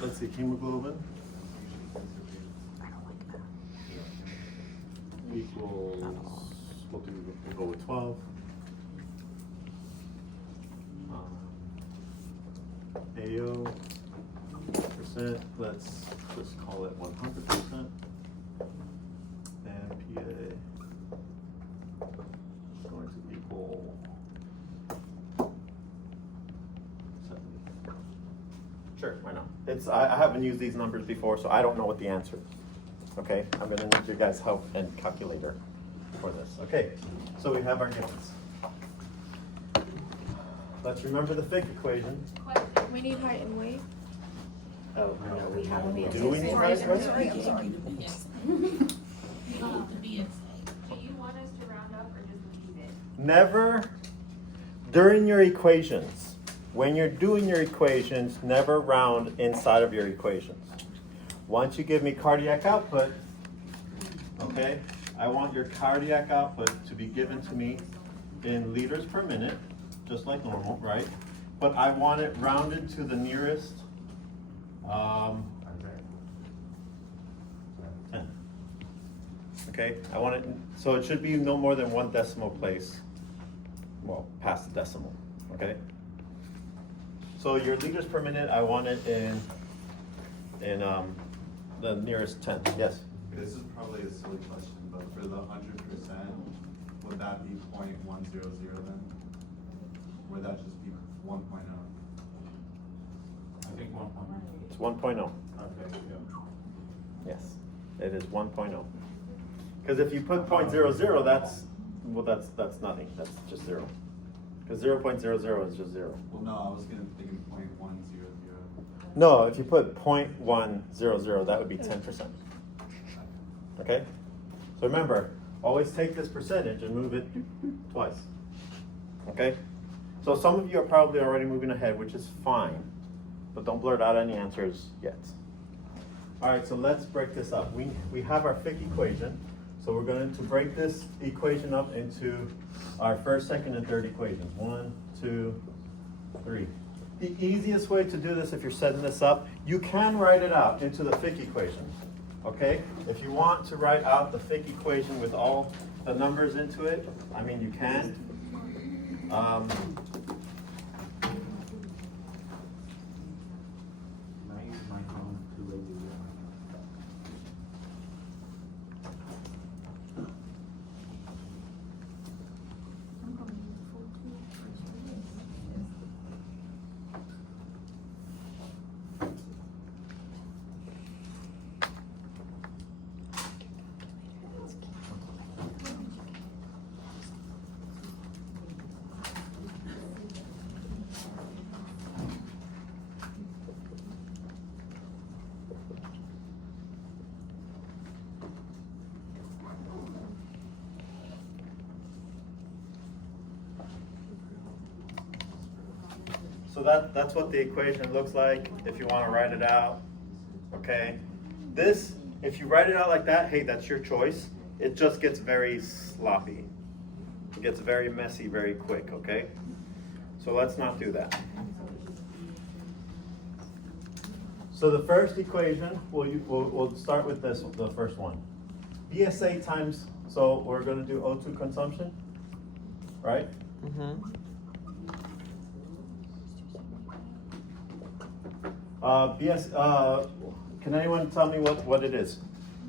let's see, hemoglobin equals, we'll go with 12. AO percent, let's just call it 100%. And PA is going to equal 70. Sure, why not? I haven't used these numbers before, so I don't know what the answer is. Okay, I'm gonna need your guys' help and calculator for this. Okay, so we have our givens. Let's remember the Fick equation. We need height and weight. Oh, no, we have a Do we need height and weight? Do you want us to round up or just leave it? Never, during your equations, when you're doing your equations, never round inside of your equations. Once you give me cardiac output, okay, I want your cardiac output to be given to me in liters per minute, just like normal, right? But I want it rounded to the nearest 10. Okay, I want it, so it should be no more than 1 decimal place, well, past the decimal, okay? So your liters per minute, I want it in the nearest 10, yes? This is probably a silly question, but for the 100%, would that be 0.100 then? Or would that just be 1.0? I think 1.0. It's 1.0. Okay, yeah. Yes, it is 1.0. Because if you put 0.00, that's nothing, that's just 0. Because 0.00 is just 0. Well, no, I was gonna think 0.100. No, if you put 0.100, that would be 10%. Okay? So remember, always take this percentage and move it twice. Okay? So some of you are probably already moving ahead, which is fine, but don't blurt out any answers yet. All right, so let's break this up. We have our Fick equation, so we're going to break this equation up into our first, second, and third equations. 1, 2, 3. The easiest way to do this, if you're setting this up, you can write it out into the Fick equation. Okay? If you want to write out the Fick equation with all the numbers into it, I mean, you can. So that's what the equation looks like if you want to write it out, okay? This, if you write it out like that, hey, that's your choice. It just gets very sloppy. It gets very messy very quick, okay? So let's not do that. So the first equation, we'll start with this, the first one. BSA times, so we're going to do O2 consumption, right? Mm-hmm. Can anyone tell me what it is?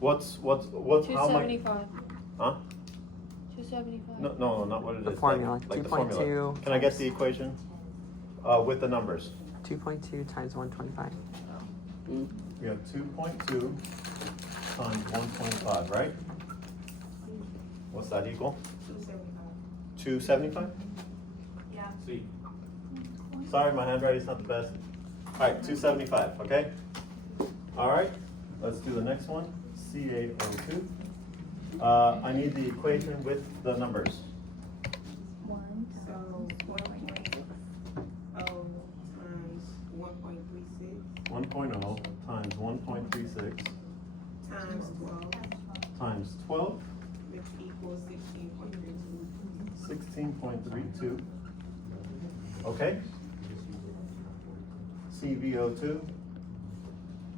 What's how much? 275. Huh? 275. No, not what it is. The formula, like the 2.2 formula. Can I get the equation with the numbers? 2.2 times 125. We have 2.2 times 1.5, right? What's that equal? 275. 275? Yeah. See. Sorry, my handwriting's not the best. All right, 275, okay? All right, let's do the next one, C8O2. I need the equation with the numbers. 1 times 1.36 1.0 times 1.36 times 12, times 12, which equals 16.32. 16.32. Okay? CVO2,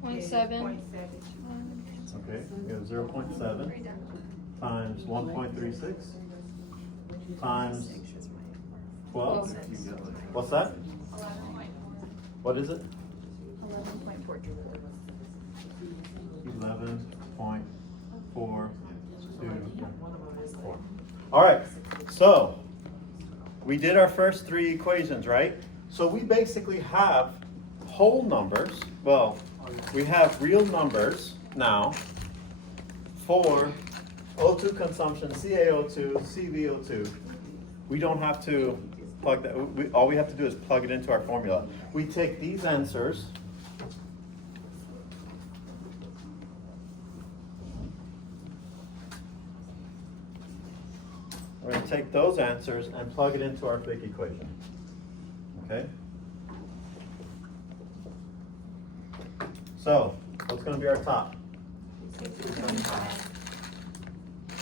0.7. 0.7. Okay, we have 0.7 times 1.36 times 12. What's that? What is it? 11.424. All right, so we did our first three equations, right? So we basically have whole numbers. Well, we have real numbers now for O2 consumption, CaO2, CvO2. We don't have to plug that. All we have to do is plug it into our formula. We take these answers. We're going to take those answers and plug it into our Fick equation. Okay? So, what's going to be our top?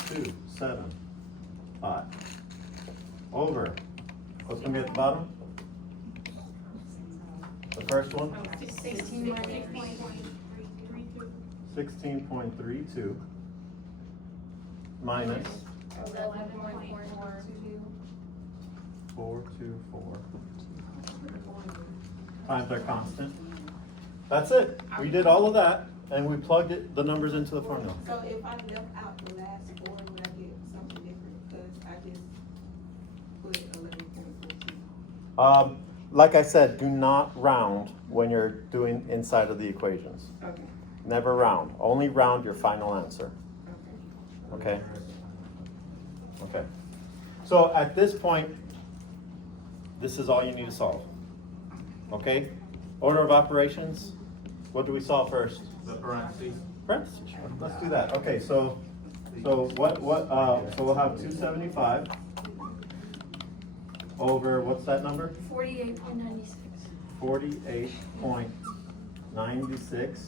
2, 7, 5. Over. What's going to be at the bottom? The first one? 16.32 minus 424 times our constant. That's it. We did all of that, and we plugged the numbers into the formula. So if I left out the last four, would I get something different? Because I just put 11.42. Like I said, do not round when you're doing inside of the equations. Okay. Never round. Only round your final answer. Okay? Okay. So at this point, this is all you need to solve. Okay? Order of operations. What do we solve first? The parentheses. Parentheses. Let's do that. Okay, so so we'll have 275 over, what's that number? 48.96. 48.96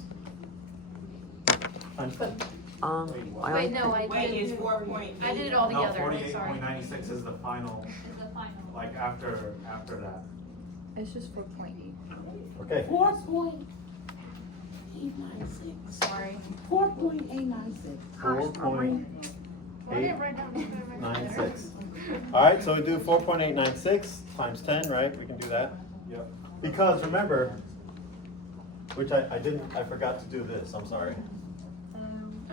times 10. I Wait, no, I Wait, it's did. 4.8. I did it all No, together. I'm sorry. 48.96 is the final, Is the final. like after that. It's just 4.8. Okay. 4.896. Sorry. 4.896. 4.896. All right, so we do 4.896 times 10, right? We can do that. Yep. Because remember, which I forgot to do this, I'm sorry.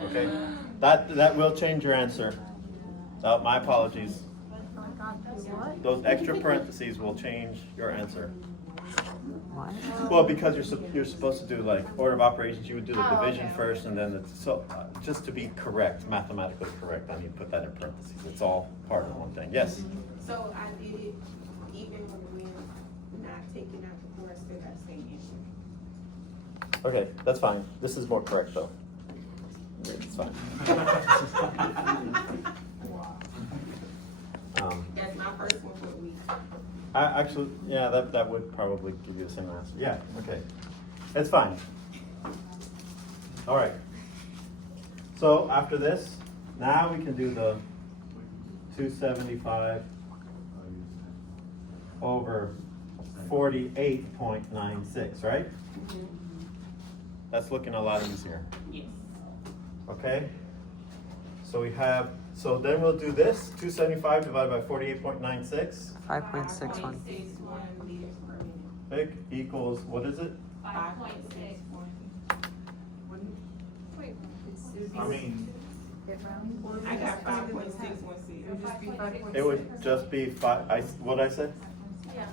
Okay, that will change your answer. My apologies. Those extra parentheses will change your answer. What? Well, because you're supposed to do like order of operations, you would do the Oh, division okay. first, and then just to be correct, mathematically correct, I need to put that in parentheses. It's all part of one thing. Yes. So I did it even when we're not taking out the four, still got the same answer. Okay, that's fine. This is more correct though. It's fine. That's my first one for the week. Actually, yeah, that would probably give you the same answer. Yeah, okay. It's fine. All right. So after this, now we can do the 275 over 48.96, right? That's looking a lot easier. Yes. Okay? So then we'll do this, 275 divided by 48.96. 5.61. 5.61 liters per minute. Fick equals, what is it? 5.6. I mean, I got 5.616. It would just be what'd I say?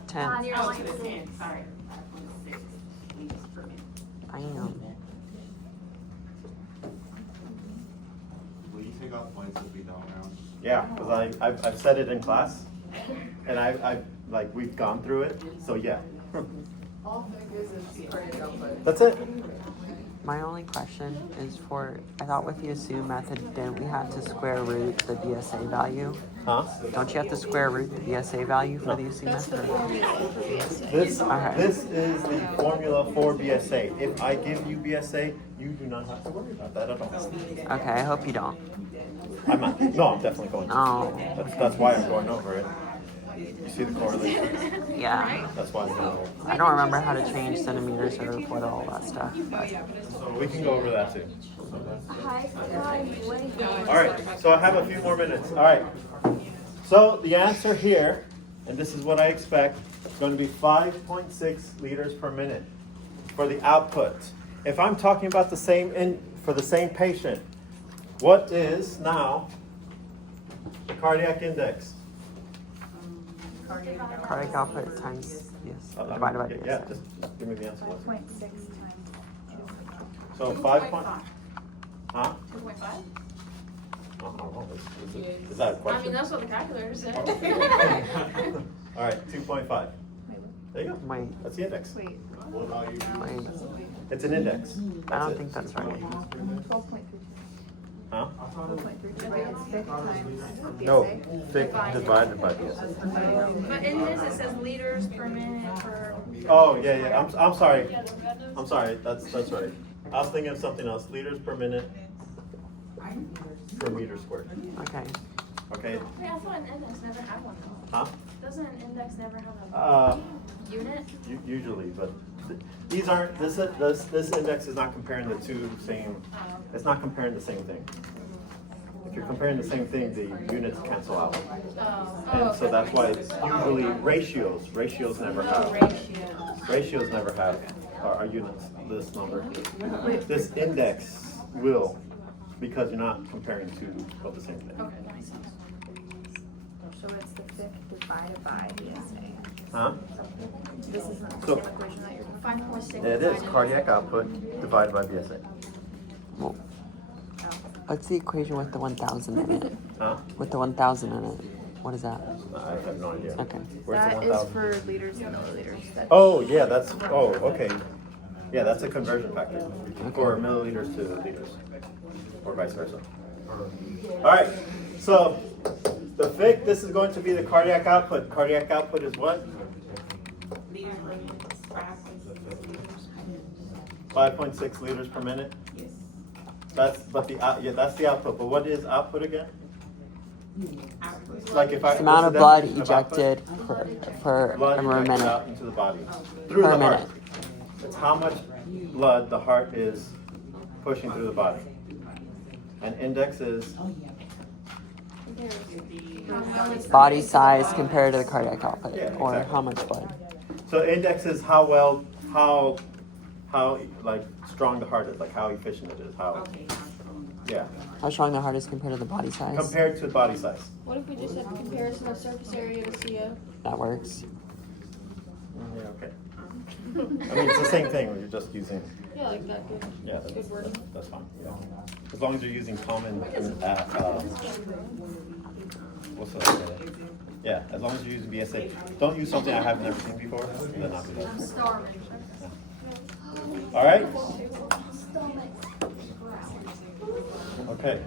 10. Oh, to the 10, sorry. 5.6 liters per minute. I am. Will you take off points if we don't round? Yeah, because I've said it in class, and we've gone through it, so yeah. That's it. My only question is I thought with the assume method, didn't we have to square root the BSA value? Huh? Don't you have to square root the BSA value for No. the assume That's the method? formula for BSA. Okay. This is the formula for BSA. If I give you BSA, you do not have to worry about that at all. Okay, I hope you don't. I'm not. No, I'm definitely going to. Oh. That's why I'm going over it. You see the correlation? Yeah. That's why I'm doing it. I don't remember how to change centimeters or what all that stuff. But We can go over that too. High five, way All right, so I have a few more minutes. All right. So the answer here, and this is what I expect, is going to be 5.6 liters per minute for the output. If I'm talking about the same for the same patient, what is now the cardiac index? cardiac output times, yes, divided by Yeah, PSA. just give me the answer. 5.6 times 2. So 5 point. Huh? 2.5? I don't know. Is that a I mean, question? that's what the calculator said. All right, 2.5. There you go. Wait, That's the index. Wait, What about you? wait, It's an index. I don't it. think that's right. 12.32. Huh? 12.32, right, it's Fick times No, BSA. Fick divided by BSA. But in this, it says liters per minute per. Oh, yeah. I'm sorry. I'm sorry. That's right. I was thinking of something else. Liters per minute per meter squared. Okay. Okay. Wait, I thought an index never had one though. Huh? Doesn't an index never have Uh, a unit? Usually, but these aren't. This index is not comparing the two same. It's not comparing the same thing. If you're comparing the same thing, the units cancel out. And so that's why it's usually ratios. Ratios never have. Ratios never have our units. This number. This index will, because you're not comparing two of the same thing. Okay, that makes sense. So it's the Fick divided by BSA. Huh? This is not the So- same equation that you're doing. 5.6. It is cardiac output divided by BSA. Well, what's the equation with the 1,000 in it? Huh? With the 1,000 in it, what is that? I have no idea. Okay. Where's the That is 1,000? for liters and milliliters. That's- Oh, yeah, that's, oh, okay. Yeah, that's a conversion factor for milliliters to liters, or vice versa. All right, so the Fick, this is going to be the cardiac output. Cardiac output is what? 5.6 liters per minute. That's, but that's the output. But what is output again? Like if I. It's the amount of what's blood the definition of output? ejected per Blood ejected minute. out into the body through Per the heart. minute. It's how much blood the heart is pushing through the body. And index is Body size compared to the cardiac output, Yeah, or exactly. how much blood. so index is how like strong the heart is, like how efficient it is, how yeah How strong the heart is compared to the body size. compared to body size. What if we just have comparison of surface area to CO? That works. Yeah, okay. I mean it's the same thing. You're just using Yeah, like that. Good. yeah. Good wording. That's fine. Yeah. As long as you're using common. What's that? Yeah, as long as you're using BSA. Don't use something I have never seen before. Then I'll do that. I'm starving. All right. Okay.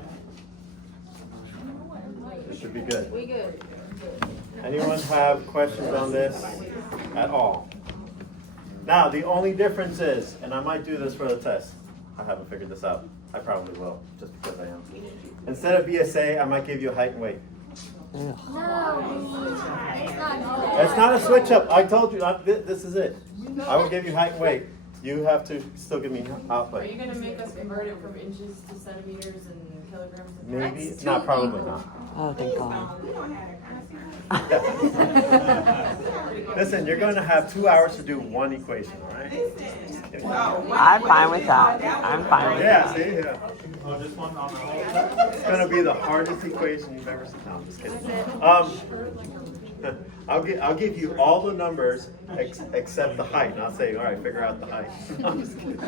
This should be good. We good. Anyone have questions on this at all? Now, the only difference is, and I might do this for the test. I haven't figured this out. I probably will, just because I am. Instead of BSA, I might give you a height and weight. Ugh. No, it's not. It's not a switch up. I told you, this is it. I will give you height and weight. You have to still give me Are output. you gonna make us convert it from inches to centimeters and kilograms? To Maybe, not probably not. Oh, thank God. Listen, you're going to have 2 hours to do one equation, all right? Just kidding. I'm fine with that. I'm fine with Yeah, that. see, yeah. Oh, just one on the whole. It's gonna be the hardest equation you've ever seen. No, I'm just kidding. I'll give you all the numbers except the height, and I'll say, all right, figure out the height. I'm just kidding.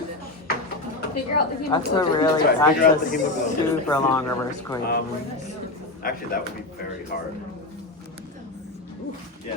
Figure out the That's a really, That's right, figure out that's the a hemoglobin. super long reverse equation. Actually, that would be very hard. Yeah,